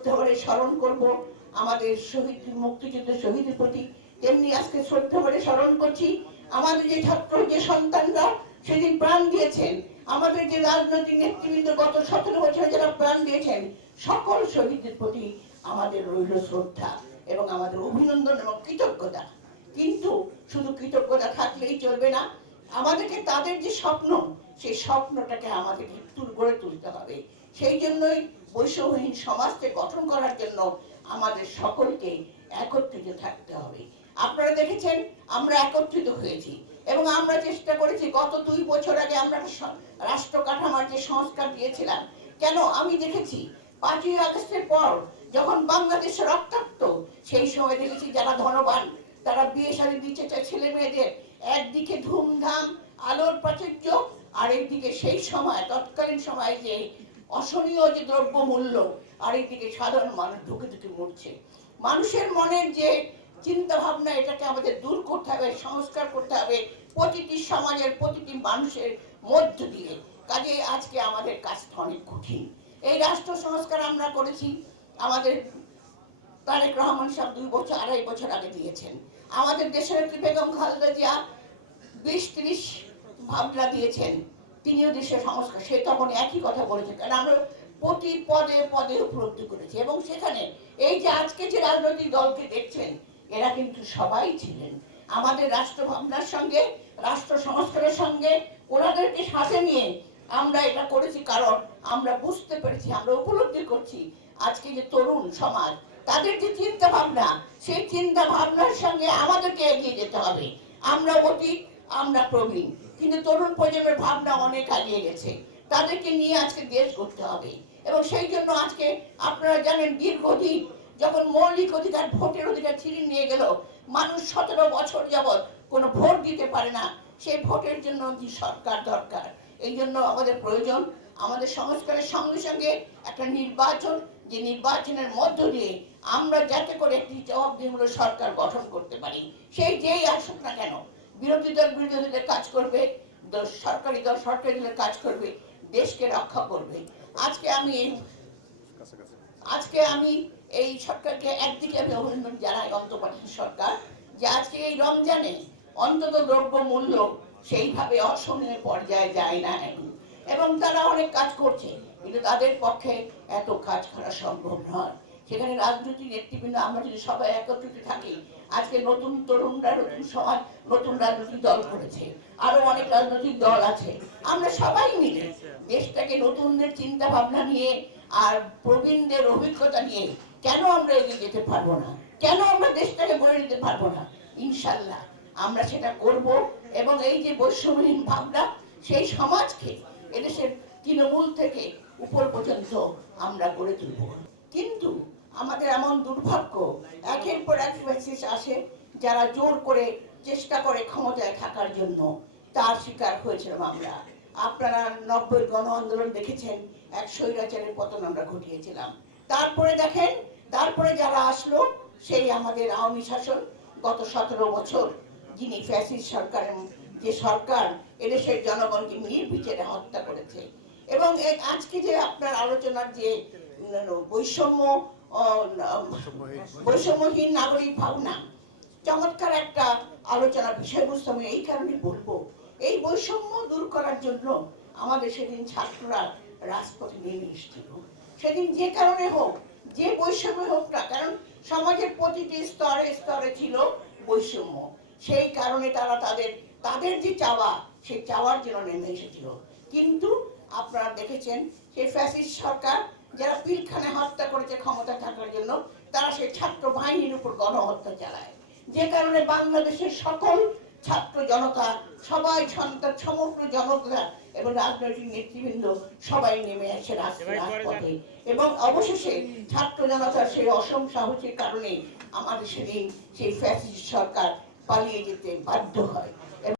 শ্রদ্ধাভরে স্মরণ করব আমাদের শহীদ মুক্তিযুদ্ধের শহীদের প্রতি, তেমনি আজকে শ্রদ্ধাভরে স্মরণ করছি আমাদের যে ছাত্র যে সন্তানরা সেদিন প্রাণ দিয়েছেন, আমাদের যে রাজনৈতিক নেতৃবৃন্দ গত 17 বছরে যারা প্রাণ দিয়েছেন, সকল শহীদদের প্রতি আমাদের রইল শ্রদ্ধা এবং আমাদের অভিনন্দন এবং কৃতজ্ঞতা। কিন্তু শুধু কৃতজ্ঞতা থাকলেই চলবে না, আমাদেরকে তাদের যে স্বপ্ন, সেই স্বপ্নটাকে আমাদেরকে গড়ে তুলতে হবে। সেই জন্যই বৈষম্যহীন সমাজকে গঠন করার জন্য আমাদের সকলকে একত্রিত থাকতে হবে। আপনারা দেখেছেন আমরা একত্রিত হয়েছি এবং আমরা চেষ্টা করেছি। গত 2 বছর আগে আমরা রাষ্ট্র কাঠামোর যে সংস্কার দিয়েছিলাম, কেন আমি দেখেছি 5ই আগস্টের পর যখন বাংলাদেশ রক্তাক্ত, সেই সময় দেখেছি যারা ধনবান তারা বিয়ে শাদী দিচ্ছে ছেলে মেয়েদের, একদিকে ধুমধাম আলোর প্রাচুর্য, আর একদিকে সেই সময় তৎকালীন সময় যে অসহনীয় যে দ্রব্য মূল্য, আর একদিকে সাধারণ মানুষ ঢুকে ঢুকে মরছে। মানুষের মনের যে চিন্তা ভাবনা, এটাকে আমাদের দূর করতে হবে, সংস্কার করতে হবে প্রতিটি সমাজের প্রতিটি মানুষের মধ্য দিয়ে। কাজে আজকে আমাদের কাজটা অনেক কঠিন। এই রাষ্ট্র সংস্কার আমরা করেছি, আমাদের তারেক রহমান সাহেব 2-2.5 বছর আগে দিয়েছেন। আমাদের দেশের বেগম খালেদা জিয়া 20-30 ভাবনা দিয়েছেন, তিনিও দেশের সংস্কার, সে তখন একই কথা বলেছেন। কারণ আমরা প্রতি পদে পদে উপলব্ধি করেছি এবং সেখানে এই যে আজকে যে রাজনৈতিক দলকে দেখছেন, এরা কিন্তু সবাই ছিলেন আমাদের রাষ্ট্র ভাবনার সঙ্গে, রাষ্ট্র সংস্কারের সঙ্গে, ওনাদেরকে সাথে নিয়ে আমরা এটা করেছি। কারণ আমরা বুঝতে পেরেছি, আমরা উপলব্ধি করছি আজকে যে তরুণ সমাজ, তাদের যে চিন্তা ভাবনা, সেই চিন্তা ভাবনার সঙ্গে আমাদেরকে এগিয়ে যেতে হবে। আমরা অতীত, আমরা প্রবীণ, কিন্তু তরুণ প্রজন্মের ভাবনা অনেক এগিয়ে গেছে, তাদেরকে নিয়ে আজকে দেশ করতে হবে। এবং সেই জন্য আজকে আপনারা জানেন, দীর্ঘদিন যখন মৌলিক অধিকার, ভোটের অধিকার ছিনিয়ে নিয়ে গেল, মানুষ 17 বছর যাবৎ কোনো ভোট দিতে পারে না। সেই ভোটের জন্য যে সরকার দরকার, এই জন্য আমাদের প্রয়োজন আমাদের সংস্কারের সঙ্গে সঙ্গে একটা নির্বাচন, যে নির্বাচনের মধ্য দিয়ে আমরা যাতে করে একটি জবাবদিহিমূলক সরকার গঠন করতে পারি। সেই যেই আসুক না কেন, বিরোধী দল বিরোধী দলের কাজ করবে, সরকারি দল সরকারি দলের কাজ করবে, দেশকে রক্ষা করবে। আজকে আমি এই সরকারকে একদিকে আমি অভিনন্দন জানাই, অন্তর্বর্তী সরকার, যে আজকে এই রমজানে অন্তত দ্রব্য মূল্য সেইভাবে অসহনীয় পর্যায়ে যায় না এবং তারা অনেক কাজ করছে, কিন্তু তাদের পক্ষে এত কাজ করা সম্ভব নয়। সেখানে রাজনৈতিক নেতৃবৃন্দ আমরা যদি সবাই একত্রিত থাকি, আজকে নতুন তরুণরা, নতুন সমাজ, নতুন রাজনৈতিক দল করেছে, আরো অনেক রাজনৈতিক দল আছে, আমরা সবাই মিলে দেশটাকে নতুনদের চিন্তা ভাবনা নিয়ে আর প্রবীণদের অভিজ্ঞতা নিয়ে কেন আমরা এগিয়ে যেতে পারবো না, কেন আমরা দেশটাকে গড়ে নিতে পারবো না? ইনশাল্লাহ আমরা সেটা করব এবং এই যে বৈষম্যহীন ভাবনা, সেই সমাজকে এদেশের তৃণমূল থেকে উপর পর্যন্ত আমরা গড়ে তুলব। কিন্তু আমাদের এমন দুর্ভাগ্য, একের পর এক ফ্যাসিস্ট আসে, যারা জোর করে চেষ্টা করে ক্ষমতায় থাকার জন্য, তার শিকার হয়েছিলাম আমরা। আপনারা 90-এর গণ আন্দোলন দেখেছেন, এক স্বৈরাচারের পতন আমরা ঘটিয়েছিলাম। তারপরে দেখেন, তারপরে যারা আসলো, সেই আমাদের আওয়ামী শাসন, গত 17 বছর যিনি ফ্যাসিস্ট সরকারের যে সরকার এদেশের জনগণকে নির্বিচারে হত্যা করেছে। এবং আজকে যে আপনার আলোচনার যে বৈষম্যহীন নাগরিক ভাবনা, চমৎকার একটা আলোচনার বিষয়বস্তু। আমি এই কারণে বলবো, এই বৈষম্য দূর করার জন্য আমাদের সেদিন ছাত্ররা রাজপথে নেমে এসেছিল। সেদিন যে কারণে হোক, যে বৈষম্য হোক না, কারণ সমাজের প্রতিটি স্তরে স্তরে ছিল বৈষম্য, সেই কারণে তারা তাদের যে চাওয়া, সেই চাওয়ার জন্য নেমে এসেছিল। কিন্তু আপনারা দেখেছেন, সেই ফ্যাসিস্ট সরকার যারা পিলখানে হত্যা করেছে ক্ষমতা থাকার জন্য, তারা সেই ছাত্র বাহিনীর উপর গণহত্যা চালায়, যে কারণে বাংলাদেশের সকল ছাত্র জনতা, সবাই সন্তান, সমগ্র জনতা এবং রাজনৈতিক নেতৃবৃন্দ সবাই নেমে আসে রাজপথে। এবং অবশেষে ছাত্র জনতার সেই অসম সাহসের কারণে আমাদের সেদিন সেই ফ্যাসিস্ট সরকার পালিয়ে যেতে বাধ্য হয়।